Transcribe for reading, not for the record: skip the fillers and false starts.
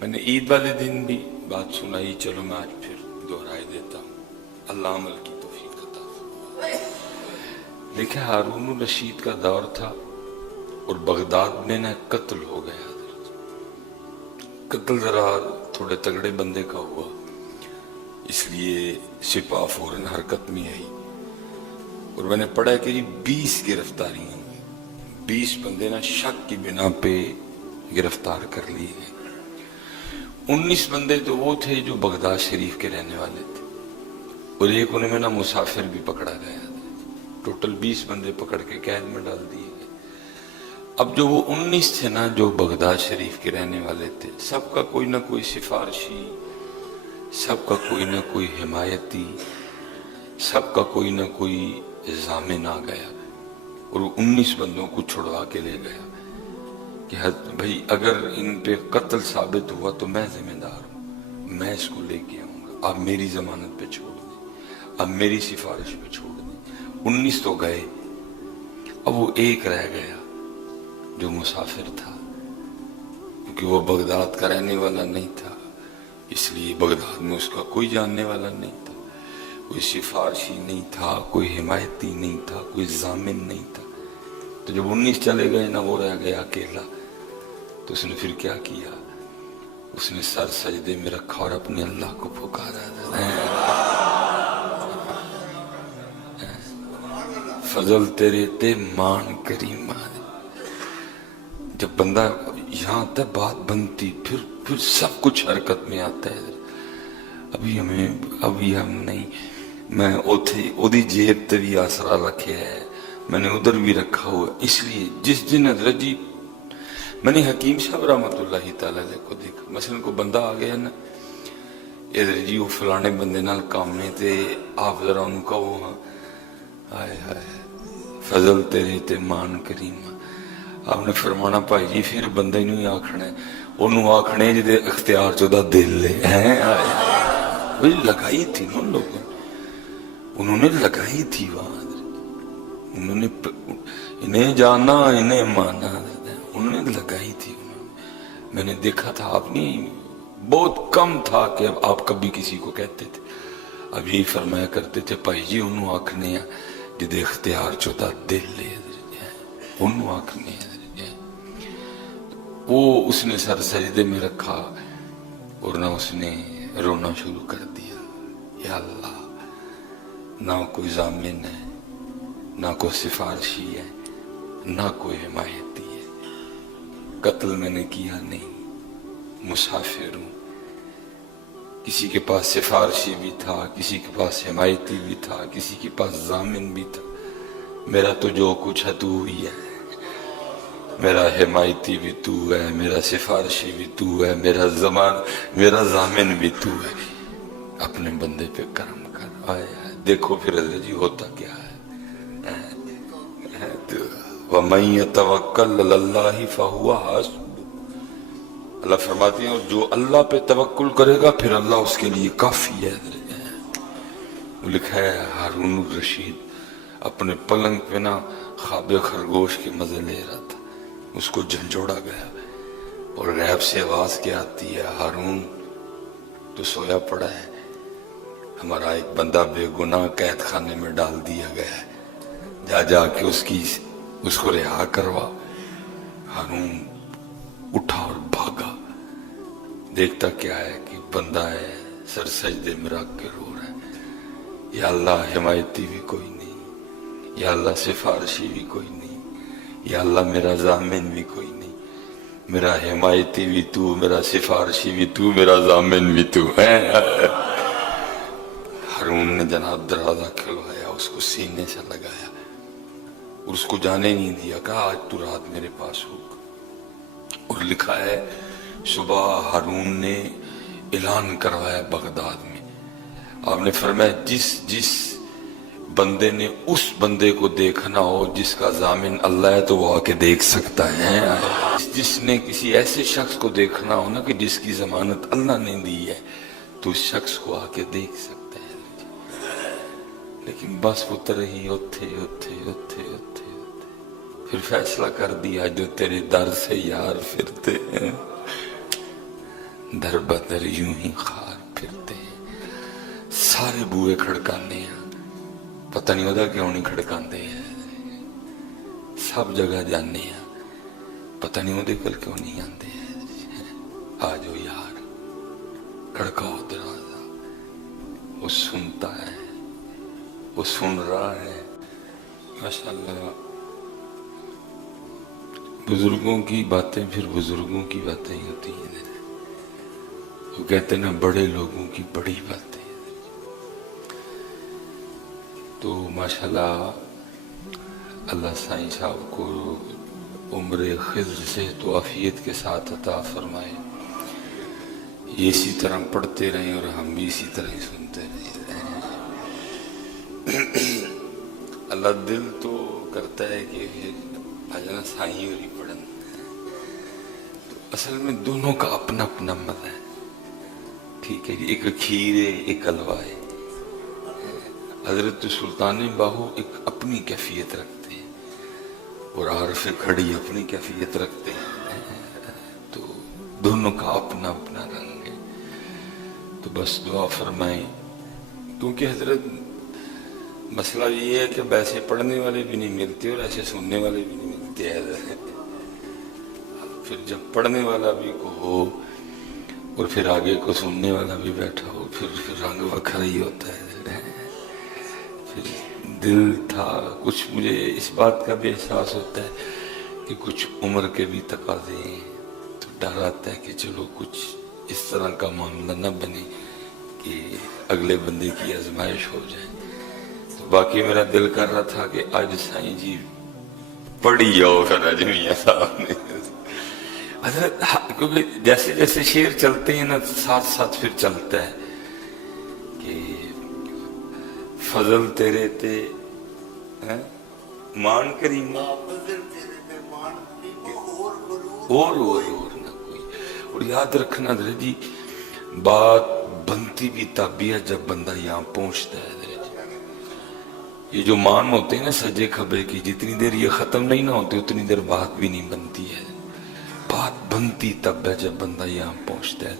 मैंने ईद वाले दिन भी बात सुनाई, चलो मैं आज फिर दोहराई देता हूँ। अल्लाह अमल की तौफीक अता फरमाए। देखिए, हारून रशीद का दौर था और बगदाद में ना कत्ल हो गया। कत्ल जरा थोड़े तगड़े बंदे का हुआ, इसलिए सिपा फौरन हरकत में आई और मैंने पढ़ा कि जी 20 गिरफ्तारियां हुई। 20 बंदे ना शक की बिना पे गिरफ्तार कर लिए गए। 19 बंदे तो वो थे जो बगदाद शरीफ के रहने वाले थे और एक उनमें ना मुसाफिर भी पकड़ा गया था। टोटल 20 बंदे पकड़ के कैद में डाल दिए गए। अब जो वो 19 थे ना जो बगदाद शरीफ के रहने वाले थे, सबका कोई ना कोई सिफारशी, सबका कोई ना कोई हिमायती, सबका कोई ना कोई जामिन आ गया और 19 बंदों को छुड़वा के ले गया कि भाई अगर इन पे कत्ल साबित हुआ तो मैं जिम्मेदार हूं, मैं इसको लेके आऊंगा, आप मेरी जमानत पे छोड़ दें, आप मेरी सिफारिश पे छोड़ दें। 19 तो गए, अब वो एक रह गया जो मुसाफिर था, क्योंकि वो बगदाद का रहने वाला नहीं था, इसलिए बगदाद में उसका कोई जानने वाला नहीं था, कोई सिफारशी नहीं था, कोई हिमायती नहीं था, कोई जामिन नहीं था। तो जब 19 चले गए ना, वो रह गया अकेला। तो उसने फिर क्या किया, उसने सर सजदे में रखा और अपने अल्लाह को पुकारा, फजल तेरे ते मान करीमा। जब बंदा यहाँ तक बात बनती, फिर सब कुछ हरकत में आता है। अभी हम नहीं, मैं ओदी जेब ते भी आसरा रखे है, मैंने उधर भी रखा हुआ। इसलिए जिस दिन हजरत जी, मैंने हकीम साहब रहमतुल्लाहि तआला अलैह को देखा, मसलन को बंदा आ गया ना, इधर जी वो फलाने बंदे नाल काम है, ते आप जरा उन्होंने कहो, हाँ हाय हाय फजल तेरे ते मान करीमा। आपने फरमाना भाई जी फिर बंदे नहीं आखना, उन्होंने आखने जिदे अख्तियार चोदा दिल है। लगाई थी ना लोगों, उन्होंने लगाई थी वहां, उन्होंने इन्हें जाना इन्हें माना, उन्होंने लगाई थी। मैंने देखा था, आपने बहुत कम था कि आप कभी किसी को कहते थे। अब यही फरमाया करते थे, भाई जी उन्होंने आखने जिदे इख्तियार चोदा दिल है, उन्होंने आखने। वो उसने सर सजदे में रखा और ना उसने रोना शुरू कर दिया, या अल्लाह, ना कोई जामिन है, ना कोई सिफारशी है, ना कोई हिमायती है। कत्ल मैंने किया नहीं, मुसाफिर हूं। किसी के पास सिफारशी भी था, किसी के पास हिमायती भी था, किसी के पास जामिन भी था। मेरा तो जो कुछ है तू ही है, मेरा हिमायती भी तू है, मेरा सिफारशी भी तू है, मेरा जामिन भी तू है। अपने बंदे पे करम कर। आए देखो फिर हज़रत जी होता क्या है। वमन यतवक्कल अलल्लाहि फहुवा हस्बुह। अल्लाह फरमाती है, जो अल्लाह पे तवक्कुल करेगा फिर अल्लाह उसके लिए काफी है। लिखा है हारून रशीद अपने पलंग पे ना ख्वाब खरगोश के मजे ले रहा था, उसको झंझोड़ा गया और गैब से आवाज क्या आती है, हारून तो सोया पड़ा है, हमारा एक बंदा बेगुनाह कैद खाने में डाल दिया गया है, जा जाके उसको रिहा करवा। हारून उठा और भागा, देखता क्या है कि बंदा है सर सजदे में रख के रो रहा है, या अल्लाह हिमायती भी कोई नहीं, या अल्लाह सिफारशी भी कोई नहीं, या अल्लाह मेरा जामिन भी कोई नहीं, मेरा हिमायती भी तू, मेरा सिफारशी भी तू, मेरा जामिन भी तू है। हारून ने जनाब दरवाजा खिलवाया, उसको सीने से लगाया और उसको जाने नहीं दिया, कहा आज तू रात मेरे पास होगा। और लिखा है सुबह हारून ने ऐलान करवाया बगदाद में, आपने फरमाया जिस बंदे ने उस बंदे को देखना हो जिसका जामिन अल्लाह है तो वो आके देख सकता है। जिसने किसी ऐसे शख्स को देखना हो ना कि जिसकी जमानत अल्लाह ने दी है, तो उस शख्स को आके देख सकता है। लेकिन बस उतर ही उठे फिर फैसला कर दिया, जो तेरे दर से यार फिरते हैं در بدر یوں ہی خار پھرتے ہیں. سارے بوئے کھڑکانے ہیں, پتہ نہیں ہوتا کیوں نہیں کھڑکاندے ہیں. سب جگہ جانے ہیں, پتہ نہیں ہوتے کل کیوں نہیں آتے ہیں. آ جاؤ یار, کھڑکاؤ دروازہ. وہ سنتا ہے, وہ سن رہا ہے. ماشاءاللہ بزرگوں کی باتیں پھر بزرگوں کی باتیں ہی ہوتی ہیں. وہ کہتے ہیں نا بڑے لوگوں کی بڑی باتیں. تو ماشاءاللہ اللہ سائیں صاحب کو عمر خضر سے تو عافیت کے ساتھ عطا فرمائے. یہ اسی طرح پڑھتے رہیں اور ہم بھی اسی طرح ہی سنتے رہیں. اللہ دل تو کرتا ہے کہ بھجن سائیں اور ہی پڑھن. تو اصل میں دونوں کا اپنا اپنا مزہ ہے. ٹھیک ہے جی, ایک کھیر ہے ایک حلوہ ہے. حضرت سلطان باہو ایک اپنی کیفیت رکھتے ہیں اور عارف کھڑی اپنی کیفیت رکھتے ہیں. تو دونوں کا اپنا اپنا رنگ ہے. تو بس دعا فرمائیں, کیونکہ حضرت مسئلہ یہ ہے کہ ویسے پڑھنے والے بھی نہیں ملتے اور ایسے سننے والے بھی نہیں ملتے ہیں. پھر جب پڑھنے والا بھی کو ہو اور پھر آگے کو سننے والا بھی بیٹھا ہو, پھر رنگ وکھرا ہی ہوتا ہے. پھر دل تھا کچھ, مجھے اس بات کا بھی احساس ہوتا ہے کہ کچھ عمر کے بھی تقاضے ہیں. تو ڈر آتا ہے کہ چلو کچھ اس طرح کا معاملہ نہ بنے کہ اگلے بندے کی آزمائش ہو جائے. تو باقی میرا دل کر رہا تھا کہ آج سائیں جی پڑھی جاؤ پھر آج میاں صاحب نے. حضرت کیونکہ جیسے جیسے شعر چلتے ہیں نا ساتھ ساتھ پھر چلتا ہے کہ فضل تیرے تے مان کریمہ اور نہ کوئی. اور یاد رکھنا حضرت جی, بات بنتی بھی تب ہے جب بندہ یہاں پہنچتا ہے. یہ جو مان ہوتے ہیں نا سجے کھبے کی, جتنی دیر یہ ختم نہیں نہ ہوتے اتنی دیر بات بھی نہیں بنتی ہے. بات بنتی تب ہے جب بندہ یہاں پہنچتا ہے.